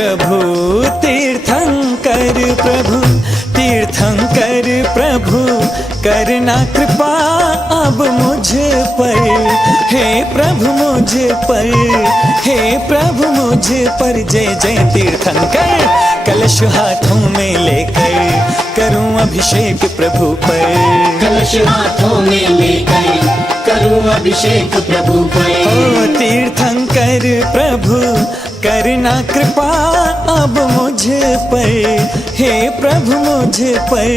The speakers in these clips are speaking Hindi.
प्रभु तीर्थंकर प्रभु, तीर्थंकर प्रभु करना कृपा अब मुझ पर। हे प्रभु मुझ पर, हे प्रभु मुझ पर। जय जय तीर्थंकर कलश हाथों में लेकर करूं अभिषेक प्रभु पर। कलश हाथों में लेकर करूं अभिषेक प्रभु पर। ओ तीर्थंकर प्रभु करना कृपा अब मुझ पर। हे प्रभु मुझ पर,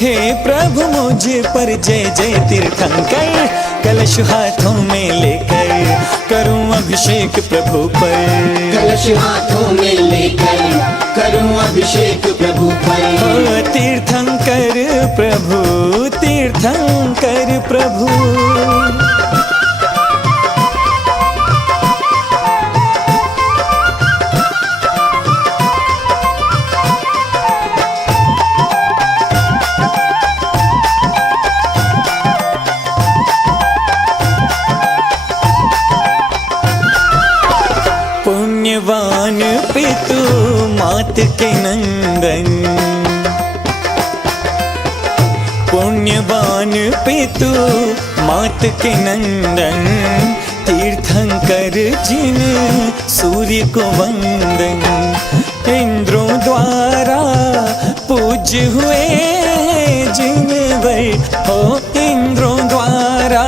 हे प्रभु मुझ पर। जय जय तीर्थंकर कलश हाथों में लेकर करूं अभिषेक प्रभु पर। कलश हाथों में लेकर करूं अभिषेक प्रभु पर। ओ तीर्थंकर प्रभु, तीर्थंकर प्रभु। पुण्यवान पितु मात के नंदन, पुण्यवान पितु मात के नंदन। तीर्थंकर जिन सूर्य को वंदन, इंद्रों द्वारा पूज्य हुए जिन वर। हो इंद्रों द्वारा,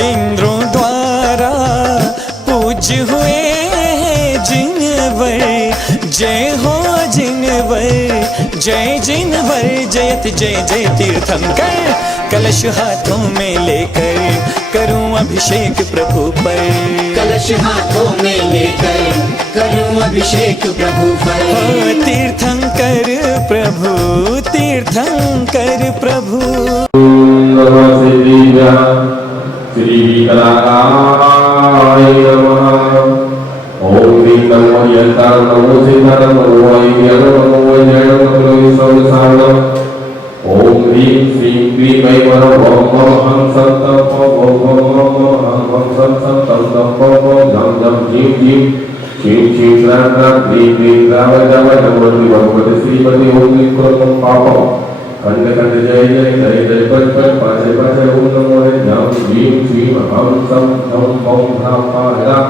इंद्रों द्वारा पूज्य हुए जिनवर। जय हो जिनवर, जय जिनवर। जयत जय जय तीर्थंकर कलश हाथों में लेकर करूं अभिषेक प्रभु पर। कलश हाथों में लेकर करूं अभिषेक प्रभु पर। ओ तीर्थंकर प्रभु, तीर्थंकर प्रभु। श्री विकलाय नमः। ओम ह्रीं नमो यंत्राय नमो सिद्धाय नमो ऐक्याय नमो वैद्याय नमो सर्वसाधनाय। ओम ह्रीं श्रीं क्लीं ऐं वरं ओम हं सं तं पं ओम हं सं सं तं तं पं पं झं झं झीं झीं क्षीं क्षीं क्रां क्रां क्लीं क्लीं द्रावय द्रावय नमो भगवते श्रीमते ओम क्लीं क्रों पापं खंड खंड जय जय जय जय पच पच पाचे पाचे ओम नमो झं झीं क्षीं हं सं तं पं ह्रां पा ह्रा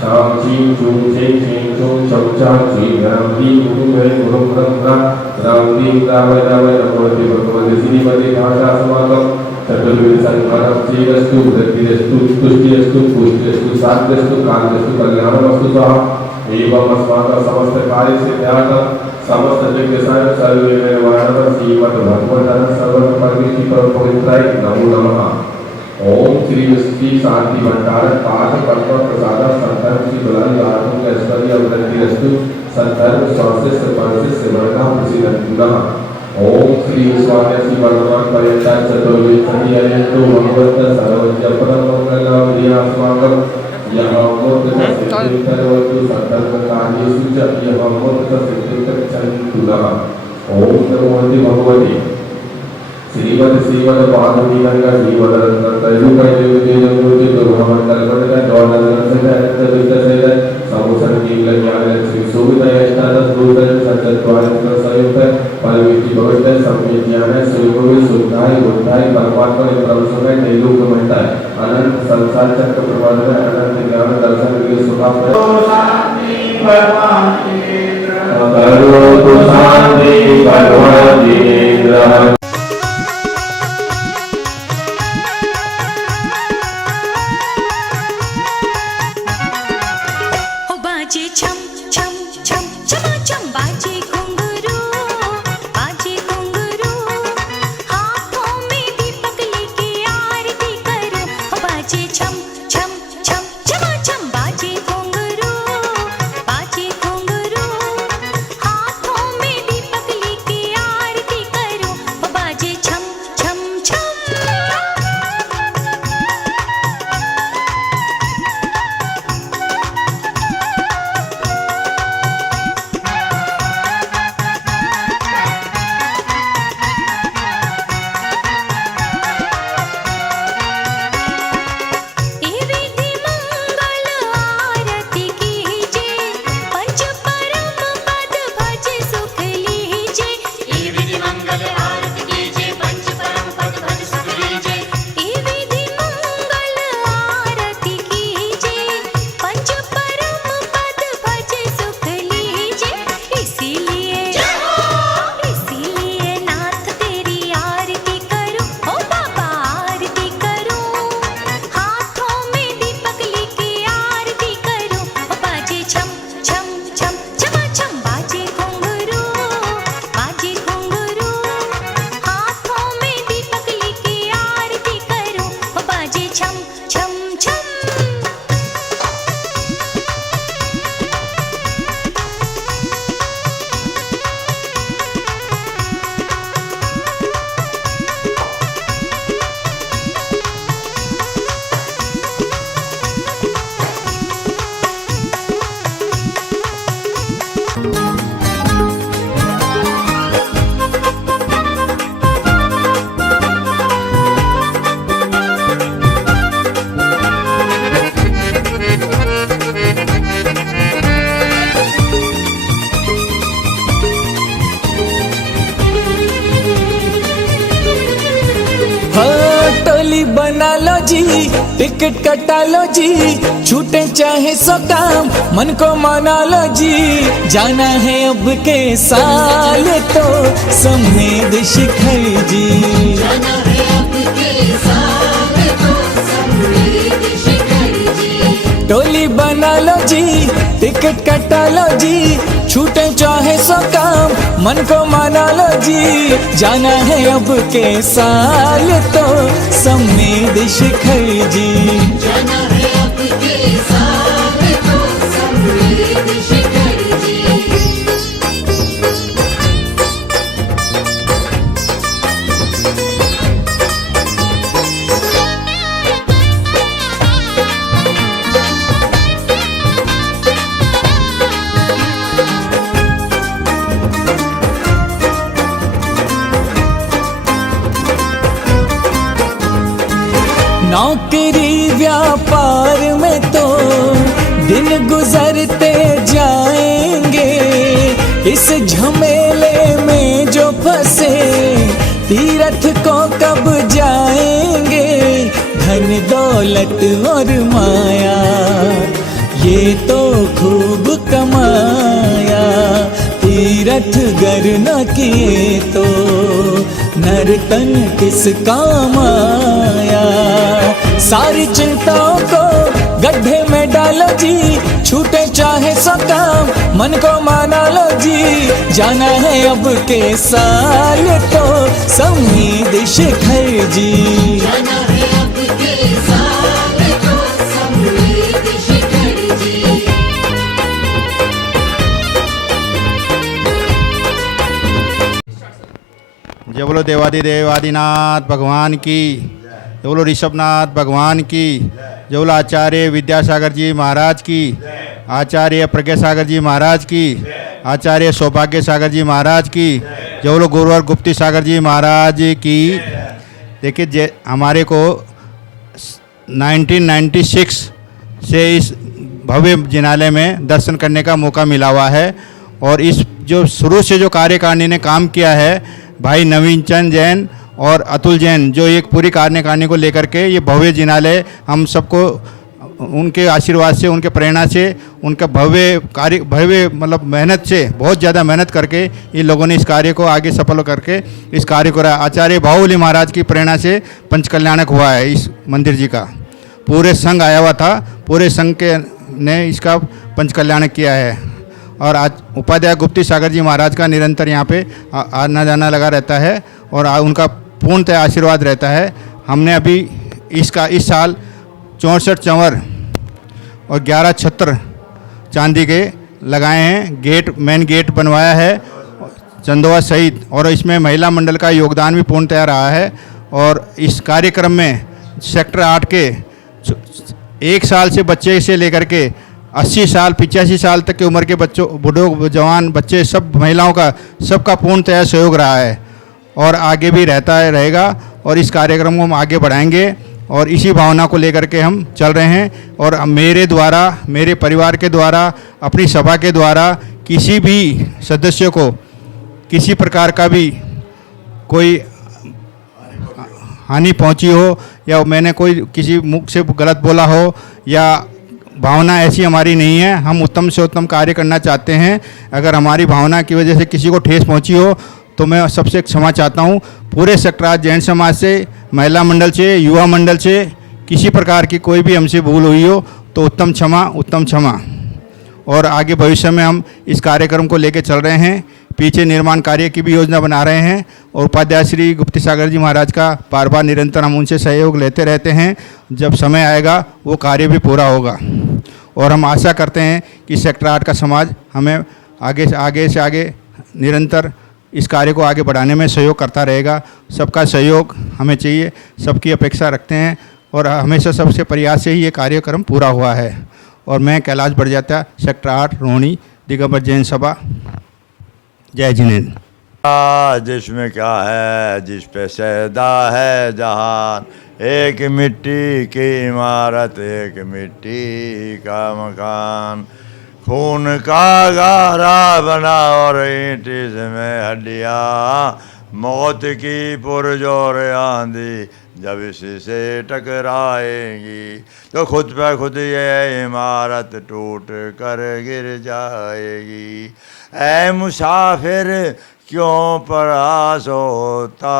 छां छीं छूं छें छें छूं छं छां छीं ह्रां ह्रीं हुं हैं हुं ह्रं ह्रां ह्रां क्लीं द्रावय द्रावय नमो भगवते श्रीमते भाषासमागम चतुर्विध संकल्प श्रीरस्तु वृद्धिरस्तु तुष्टिरस्तु पुष्टिरस्तु शांतिरस्तु कांतिरस्तु कल्याणमस्तु स्वाहा। एवं अस्माकं समस्त कार्य सिद्ध्यार्थं समस्त विघ्नाय सर्वनिर्वाणाय श्रीमद्भगवताय सर्वपरमेश्वरी परमपवित्राय नमो नमः। ओम श्री श्री शांति भंडार पाठ पद्म प्रसाद संतर्म श्री दुलारी आत्म ऐश्वर्य अवृद्धिरस्तु संतर्म स्वास्थ्य परसिद्ध वर्णा प्रसिद्धं। ओम श्री स्वामी श्री वर्धमान पर्यंता चतुर्विंशति अयंतो भगवत सर्वज्ञ परम मंगलम अस्माकं यह मुक्त सिद्धिकरोतु संकल्प कार्येषु च यह मुक्त सिद्धिकच्छन्तु नः। ओम नमो भगवते श्रीमद श्रीमद पार्वती गंगा श्रीमद रत्नत्रययुग युगेन्द्रमूर्ति दुर्गामंडल मंडल जौनंदन से अनंत से समुसर नील ज्ञान श्री सुविधा अष्टादश भूतल सचत्वारि संयुक्त परमिति भगवत सम्यक ज्ञान सुयोगि सुधाय बुद्धाय परमात्मा परमसमय दैलोक मंडल अनंत संसार चक्र प्रवर्तन अनंत ज्ञान दर्शन के सुखा शांति भगवान जिनेन्द्र करो शांति भगवान जिनेन्द्र। बना लो जी, टिकट कटा लो जी, छूटे चाहे सो काम, मन को मना लो जी। जाना है अब के साल तो समेत शिखर जी। जाना है अब के साल तो समेत शिखर जी। टोली बना लो जी, टिकट कटा लो जी, छूटे चाहे सो काम, मन को मना लो जी। जाना है अब के साल तो समेत शिखर जी। जाना है अब के साल तो समेत शिखर जी। नौकरी व्यापार में तो दिन गुजरते जाएंगे, इस झमेले में जो फंसे तीरथ को कब जाएंगे। धन दौलत और माया ये तो खूब कमाया, तीरथ गर न किए तो नर्तन किस काम आया। सारी चिंताओं को गड्ढे में डालो जी, छूटे चाहे सो काम, मन को माना लो जी। जाना है अब के साल तो समेत शिखर जी। जाना है अब के साल तो समेत शिखर जी। जय बोलो देवादिदेव आदिनाथ भगवान की, जय बोलो ऋषभनाथ भगवान की, जय बोलो आचार्य विद्यासागर जी महाराज की, आचार्य प्रज्ञा सागर जी महाराज की, आचार्य सौभाग्य सागर जी महाराज की, जय बोलो गुरुवर गुप्ती सागर जी महाराज की। देखिए हमारे को 1996 से इस भव्य जिनालय में दर्शन करने का मौका मिला हुआ है। और इस जो शुरू से जो कार्यकारिणी ने काम किया है, भाई नवीन चंद जैन और अतुल जैन, जो एक पूरी कार्यकारिणी को लेकर के ये भव्य जिनालय हम सबको उनके आशीर्वाद से, उनके प्रेरणा से, उनका भव्य मतलब मेहनत से, बहुत ज़्यादा मेहनत करके इन लोगों ने इस कार्य को आगे सफल करके इस कार्य को रहा। आचार्य बाहुबली महाराज की प्रेरणा से पंचकल्याणक हुआ है इस मंदिर जी का। पूरे संघ आया हुआ था, पूरे संघ के ने इसका पंचकल्याणक किया है। और आज उपाध्याय गुप्ती सागर जी महाराज का निरंतर यहाँ पे आना जाना लगा रहता है और उनका पूर्णतः आशीर्वाद रहता है। हमने अभी इस साल 64 चंवर और 11 छत्र चांदी के लगाए हैं। मेन गेट बनवाया है चंदोवा सहित, और इसमें महिला मंडल का योगदान भी पूर्णतः रहा है। और इस कार्यक्रम में सेक्टर 8 के 1 साल से बच्चे से लेकर के 80 साल 85 साल तक की उम्र के बच्चों, बूढ़ों, जवान, बच्चे, सब महिलाओं का सबका पूर्णतः सहयोग रहा है और आगे भी रहेगा। और इस कार्यक्रम को हम आगे बढ़ाएंगे और इसी भावना को लेकर के हम चल रहे हैं। और मेरे द्वारा, मेरे परिवार के द्वारा, अपनी सभा के द्वारा किसी भी सदस्य को किसी प्रकार का भी कोई हानि पहुंची हो या मैंने कोई किसी मुख से गलत बोला हो, या भावना ऐसी हमारी नहीं है। हम उत्तम से उत्तम कार्य करना चाहते हैं। अगर हमारी भावना की वजह से किसी को ठेस पहुंची हो तो मैं सबसे क्षमा चाहता हूं। पूरे सेक्टर 8 जैन समाज से, महिला मंडल से, युवा मंडल से किसी प्रकार की कोई भी हमसे भूल हुई हो तो उत्तम क्षमा। और आगे भविष्य में हम इस कार्यक्रम को लेकर चल रहे हैं। पीछे निर्माण कार्य की भी योजना बना रहे हैं और उपाध्याय श्री गुप्ती सागर जी महाराज का बार बार निरंतर हम उनसे सहयोग लेते रहते हैं। जब समय आएगा वो कार्य भी पूरा होगा और हम आशा करते हैं कि सेक्टर 8 का समाज हमें आगे से आगे निरंतर इस कार्य को आगे बढ़ाने में सहयोग करता रहेगा। सबका सहयोग हमें चाहिए, सबकी अपेक्षा रखते हैं और हमेशा सबसे प्रयास से ही ये कार्यक्रम पूरा हुआ है। और मैं कैलाश बड़जात्या, सेक्टर 8 रोहिणी, दिगंबर जैन सभा। जय जिनेन्द्र। जिसमें क्या है, जिस पे सैदा है जहान, एक मिट्टी की इमारत, एक मिट्टी का मकान, खून का गारा बना और ईंट इसमें हड्डियाँ, मौत की पुरजोर आंधी जब इससे टकराएगी तो खुद पे खुद ये इमारत टूट कर गिर जाएगी। ऐ मुसाफिर क्यों प्रयास होता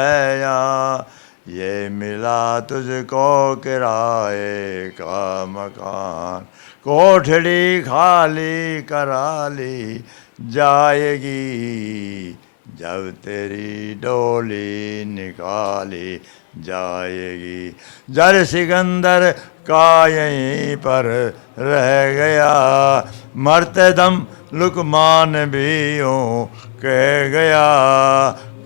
है यहाँ, ये मिला तुझको किराए का मकान, कोठड़ी खाली करा ली जाएगी जब तेरी डोली निकाली जाएगी। जर सिकंदर का यहीं पर रह गया, मरते दम लुकमान भी यूं कह गया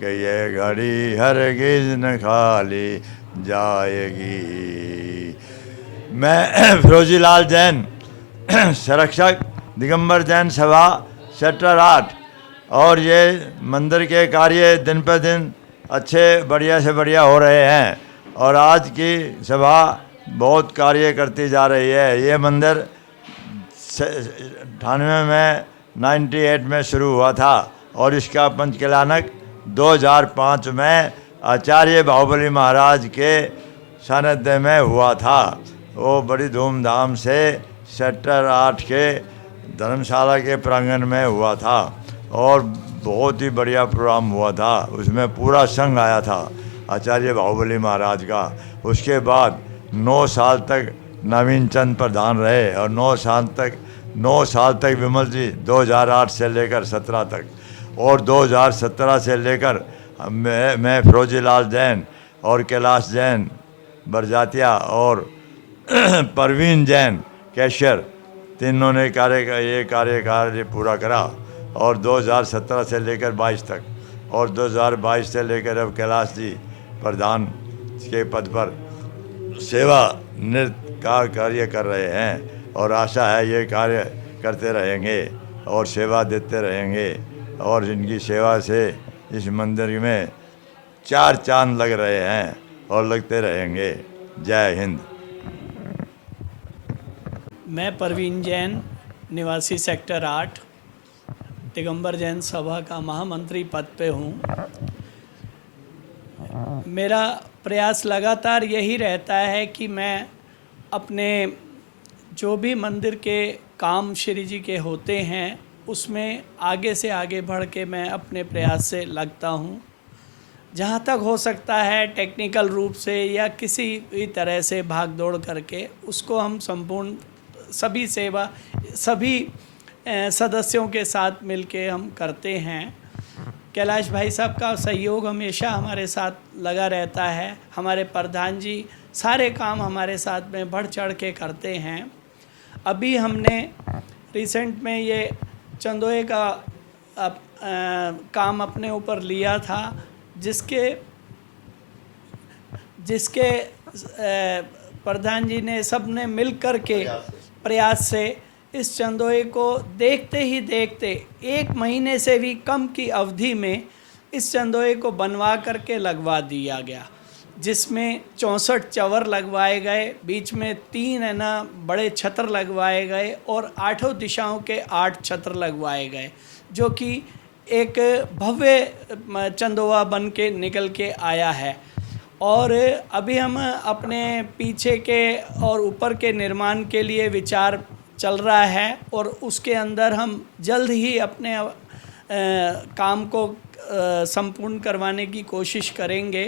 कि ये घड़ी हरगिज न खाली जाएगी। मैं फिरोजी लाल जैन, संरक्षक दिगंबर जैन सभा सेक्टर 8, और ये मंदिर के कार्य दिन पर दिन अच्छे बढ़िया से बढ़िया हो रहे हैं और आज की सभा बहुत कार्य करती जा रही है। ये मंदिर 98 में 98 में शुरू हुआ था और इसका पंचकल्याणक 2005 में आचार्य बाहुबली महाराज के सानिध्य में हुआ था। वो बड़ी धूमधाम से सेक्टर 8 के धर्मशाला के प्रांगण में हुआ था और बहुत ही बढ़िया प्रोग्राम हुआ था। उसमें पूरा संघ आया था आचार्य बाहुबली महाराज का। उसके बाद 9 साल तक नवीन चंद प्रधान रहे और 9 साल तक विमल जी 2008 से लेकर 17 तक, और 2017 से लेकर मैं फिरोजी लाल जैन और कैलाश जैन बरजातिया और परवीन जैन कैशियर, तीनों ने ये कार्य पूरा करा और 2017 से लेकर 22 तक, और 2022 से लेकर अब कैलाश जी प्रधान के पद पर सेवा नृत्य का कार्य कर रहे हैं और आशा है ये कार्य करते रहेंगे और सेवा देते रहेंगे और इनकी सेवा से इस मंदिर में 4 चांद लग रहे हैं और लगते रहेंगे। जय हिंद। मैं परवीन जैन, निवासी सेक्टर 8, दिगंबर जैन सभा का महामंत्री पद पे हूँ। मेरा प्रयास लगातार यही रहता है कि मैं अपने जो भी मंदिर के काम श्री जी के होते हैं उसमें आगे से आगे बढ़ के मैं अपने प्रयास से लगता हूँ। जहाँ तक हो सकता है टेक्निकल रूप से या किसी भी तरह से भाग दौड़ करके उसको हम संपूर्ण सभी सदस्यों के साथ मिलके हम करते हैं। कैलाश भाई साहब का सहयोग हमेशा हमारे साथ लगा रहता है। हमारे प्रधान जी सारे काम हमारे साथ में बढ़ चढ़ के करते हैं। अभी हमने रिसेंट में ये चंदोए का काम अपने ऊपर लिया था, जिसके प्रधान जी ने सब ने मिल कर के प्रयास से इस चंदोए को देखते ही देखते 1 महीने से भी कम की अवधि में इस चंदोए को बनवा करके लगवा दिया गया, जिसमें 64 चवर लगवाए गए, बीच में 3 बड़े छत्र लगवाए गए और 8 दिशाओं के 8 छत्र लगवाए गए, जो कि एक भव्य चंदोआ बन के निकल के आया है। और अभी हम अपने पीछे के और ऊपर के निर्माण के लिए विचार चल रहा है और उसके अंदर हम जल्द ही अपने काम को संपूर्ण करवाने की कोशिश करेंगे।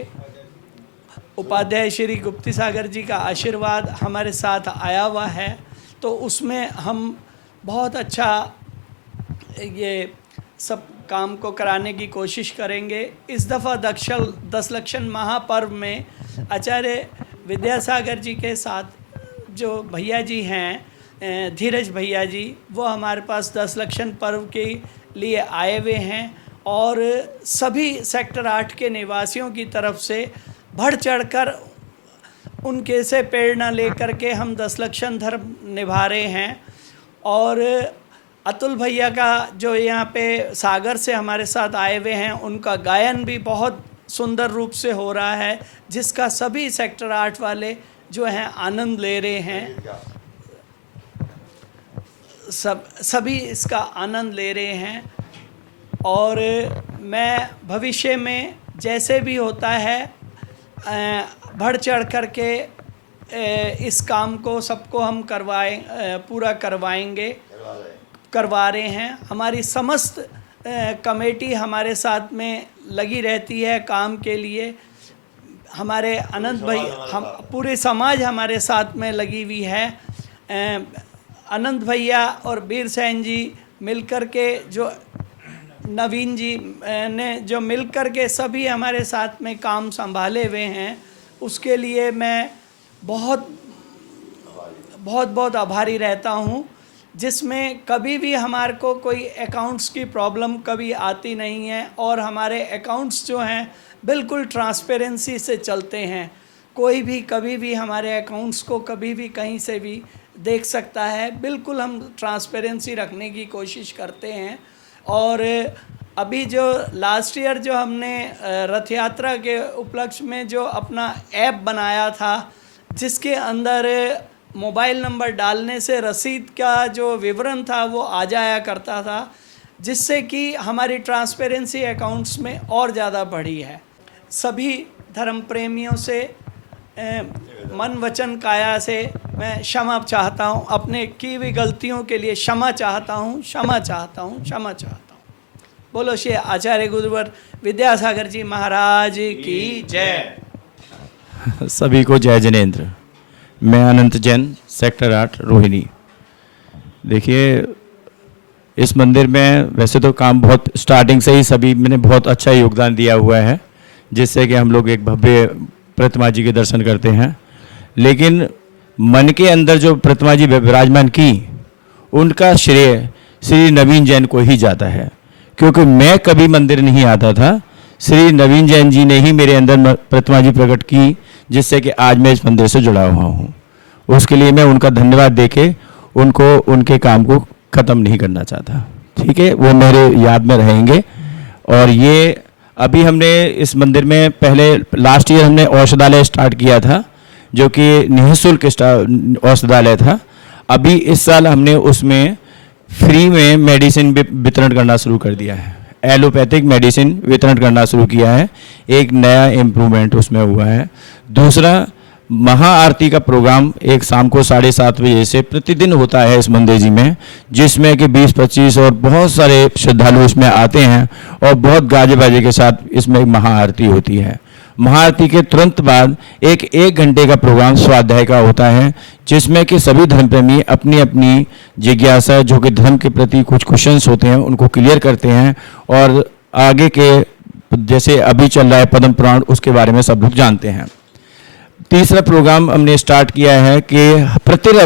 उपाध्याय श्री गुप्ती सागर जी का आशीर्वाद हमारे साथ आया हुआ है, तो उसमें हम बहुत अच्छा ये सब काम को कराने की कोशिश करेंगे। इस दफ़ा दशलक्षण महापर्व में आचार्य विद्यासागर जी के साथ जो भैया जी हैं, धीरज भैया जी, वो हमारे पास दशलक्षण पर्व के लिए आए हुए हैं और सभी सेक्टर 8 के निवासियों की तरफ से बढ़ चढ़कर उनके से प्रेरणा लेकर के हम दशलक्षण धर्म निभा रहे हैं। और अतुल भैया का जो यहाँ पे सागर से हमारे साथ आए हुए हैं, उनका गायन भी बहुत सुंदर रूप से हो रहा है, जिसका सभी सेक्टर 8 वाले जो हैं आनंद ले रहे हैं। सभी इसका आनंद ले रहे हैं। और मैं भविष्य में जैसे भी होता है बढ़ चढ़ करके इस काम को सबको हम पूरा करवा रहे हैं। हमारी समस्त कमेटी हमारे साथ में लगी रहती है काम के लिए। हमारे अनंत भाई, हम पूरे समाज हमारे साथ में लगी हुई है। अनंत भैया और वीर सेन जी मिलकर के, जो नवीन जी ने जो मिलकर के सभी हमारे साथ में काम संभाले हुए हैं, उसके लिए मैं बहुत आभारी रहता हूँ। जिसमें कभी भी हमारे को कोई अकाउंट्स की प्रॉब्लम कभी आती नहीं है और हमारे अकाउंट्स जो हैं बिल्कुल ट्रांसपेरेंसी से चलते हैं। कोई भी कभी भी हमारे अकाउंट्स को कभी भी कहीं से भी देख सकता है। बिल्कुल हम ट्रांसपेरेंसी रखने की कोशिश करते हैं। और अभी जो लास्ट ईयर जो हमने रथ यात्रा के उपलक्ष्य में जो अपना ऐप बनाया था, जिसके अंदर मोबाइल नंबर डालने से रसीद का जो विवरण था वो आ जाया करता था, जिससे कि हमारी ट्रांसपेरेंसी अकाउंट्स में और ज़्यादा बढ़ी है। सभी धर्म प्रेमियों से मन वचन काया से मैं क्षमा चाहता हूँ। अपने की हुई गलतियों के लिए क्षमा चाहता हूँ। बोलो श्री आचार्य गुरुवर विद्यासागर जी महाराज की जय। सभी को जय जिनेंद्र। मैं अनंत जैन, सेक्टर 8 रोहिणी। देखिए, इस मंदिर में वैसे तो काम बहुत स्टार्टिंग से ही सभी मैंने बहुत अच्छा योगदान दिया हुआ है, जिससे कि हम लोग एक भव्य प्रतिमा जी के दर्शन करते हैं। लेकिन मन के अंदर जो प्रतिमा जी विराजमान की, उनका श्रेय श्री नवीन जैन को ही जाता है, क्योंकि मैं कभी मंदिर नहीं आता था। श्री नवीन जैन जी ने ही मेरे अंदर प्रतिमा जी प्रकट की, जिससे कि आज मैं इस मंदिर से जुड़ा हुआ हूँ। उसके लिए मैं उनका धन्यवाद देके उनको, उनके काम को ख़त्म नहीं करना चाहता। ठीक है, वो मेरे याद में रहेंगे। और ये अभी हमने इस मंदिर में पहले लास्ट ईयर हमने औषधालय स्टार्ट किया था, जो कि निःशुल्क औषधालय था। अभी इस साल हमने उसमें फ्री में मेडिसिन वितरण करना शुरू कर दिया है। एलोपैथिक मेडिसिन वितरण करना शुरू किया है। एक नया इम्प्रूवमेंट उसमें हुआ है। दूसरा, महाआरती का प्रोग्राम एक शाम को 7:30 बजे से प्रतिदिन होता है इस मंदिर जी में, जिसमें कि 20-25 और बहुत सारे श्रद्धालु इसमें आते हैं और बहुत गाजे बाजे के साथ इसमें एक महाआरती होती है। महाआरती के तुरंत बाद एक घंटे का प्रोग्राम स्वाध्याय का होता है, जिसमें कि सभी धर्मप्रेमी अपनी अपनी जिज्ञासा, जो कि धर्म के प्रति कुछ क्वेश्चंस होते हैं, उनको क्लियर करते हैं और आगे के जैसे अभी चल रहा है पद्म पुराण, उसके बारे में सब लोग जानते हैं। तीसरा प्रोग्राम हमने स्टार्ट किया है कि प्रत्येक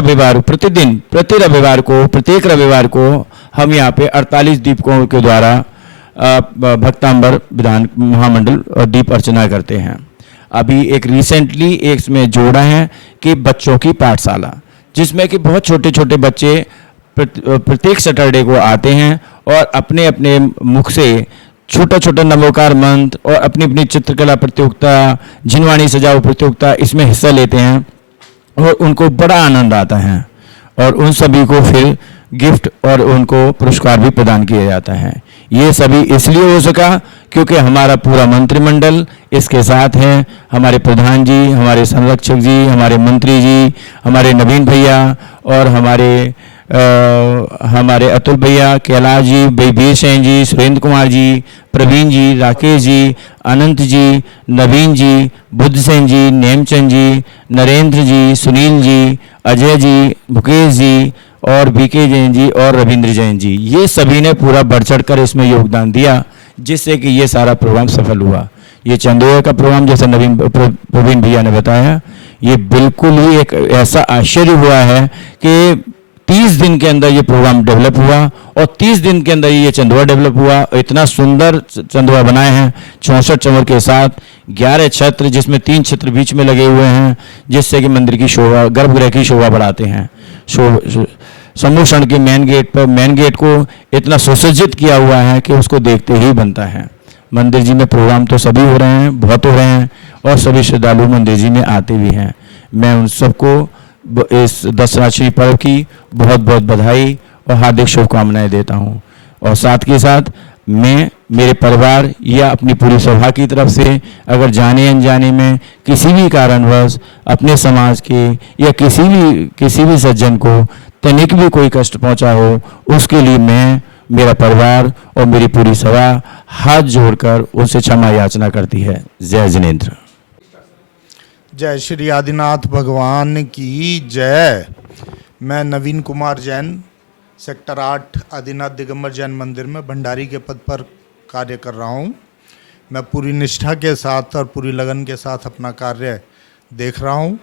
रविवार को हम यहाँ पे 48 दीपकों के द्वारा भक्तांबर विधान महामंडल और दीप अर्चना करते हैं। अभी एक रिसेंटली एक इसमें जोड़ा है कि बच्चों की पाठशाला, जिसमें कि बहुत छोटे छोटे बच्चे प्रत्येक सैटरडे को आते हैं और अपने अपने मुख से छोटा छोटा नमोकार मंत्र और अपनी अपनी चित्रकला प्रतियोगिता, जिनवाणी सजाओ प्रतियोगिता, इसमें हिस्सा लेते हैं और उनको बड़ा आनंद आता है। और उन सभी को फिर गिफ्ट और उनको पुरस्कार भी प्रदान किया जाता है। ये सभी इसलिए हो सका क्योंकि हमारा पूरा मंत्रिमंडल इसके साथ है। हमारे प्रधान जी, हमारे संरक्षक जी, हमारे मंत्री जी, हमारे नवीन भैया और हमारे अतुल भैया, कैलाश जी, वीर सेन जी, सुरेंद्र कुमार जी, प्रवीण जी, राकेश जी, अनंत जी, नवीन जी, बुद्ध सेन जी, नेमचंद जी, नरेंद्र जी, सुनील जी, अजय जी, मुकेश जी और बीके जैन जी और रविंद्र जैन जी, ये सभी ने पूरा बढ़ चढ़ कर इसमें योगदान दिया, जिससे कि ये सारा प्रोग्राम सफल हुआ। ये चंदोया का प्रोग्राम, जैसा प्रवीण भैया ने बताया, ये बिल्कुल ही एक ऐसा आश्चर्य हुआ है कि 30 दिन के अंदर ये प्रोग्राम डेवलप हुआ और 30 दिन के अंदर ये चंदुआ डेवलप हुआ। इतना सुंदर चंदुआ बनाए हैं 64 चंवर के साथ, 11 छत्र, जिसमें 3 छत्र बीच में लगे हुए हैं, जिससे कि मंदिर की शोभा, गर्भगृह की शोभा बढ़ाते हैं। सम्मोषण के मेन गेट को इतना सुसज्जित किया हुआ है कि उसको देखते ही बनता है। मंदिर जी में प्रोग्राम तो सभी हो रहे हैं, बहुत हो रहे हैं और सभी श्रद्धालु मंदिर जी में आते भी हैं। मैं उन सबको इस दशरात्रि पर्व की बहुत बहुत बधाई और हार्दिक शुभकामनाएं देता हूं। और साथ के साथ मैं मेरे परिवार या अपनी पूरी सभा की तरफ से अगर जाने अनजाने में किसी भी कारणवश अपने समाज के या किसी भी सज्जन को तनिक भी कोई कष्ट पहुंचा हो, उसके लिए मैं, मेरा परिवार और मेरी पूरी सभा हाथ जोड़कर उनसे क्षमा याचना करती है। जय जिनेंद्र। जय श्री आदिनाथ भगवान की जय। मैं नवीन कुमार जैन, सेक्टर 8 आदिनाथ दिगंबर जैन मंदिर में भंडारी के पद पर कार्य कर रहा हूँ। मैं पूरी निष्ठा के साथ और पूरी लगन के साथ अपना कार्य देख रहा हूँ।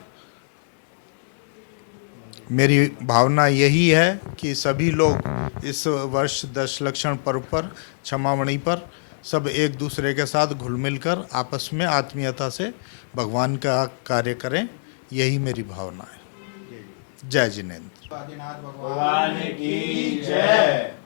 मेरी भावना यही है कि सभी लोग इस वर्ष दशलक्षण पर्व पर, क्षमामणि पर, सब एक दूसरे के साथ घुल मिल कर आपस में आत्मीयता से भगवान का कार्य करें, यही मेरी भावना है। जय जिनेंद्र। भगवान की जय।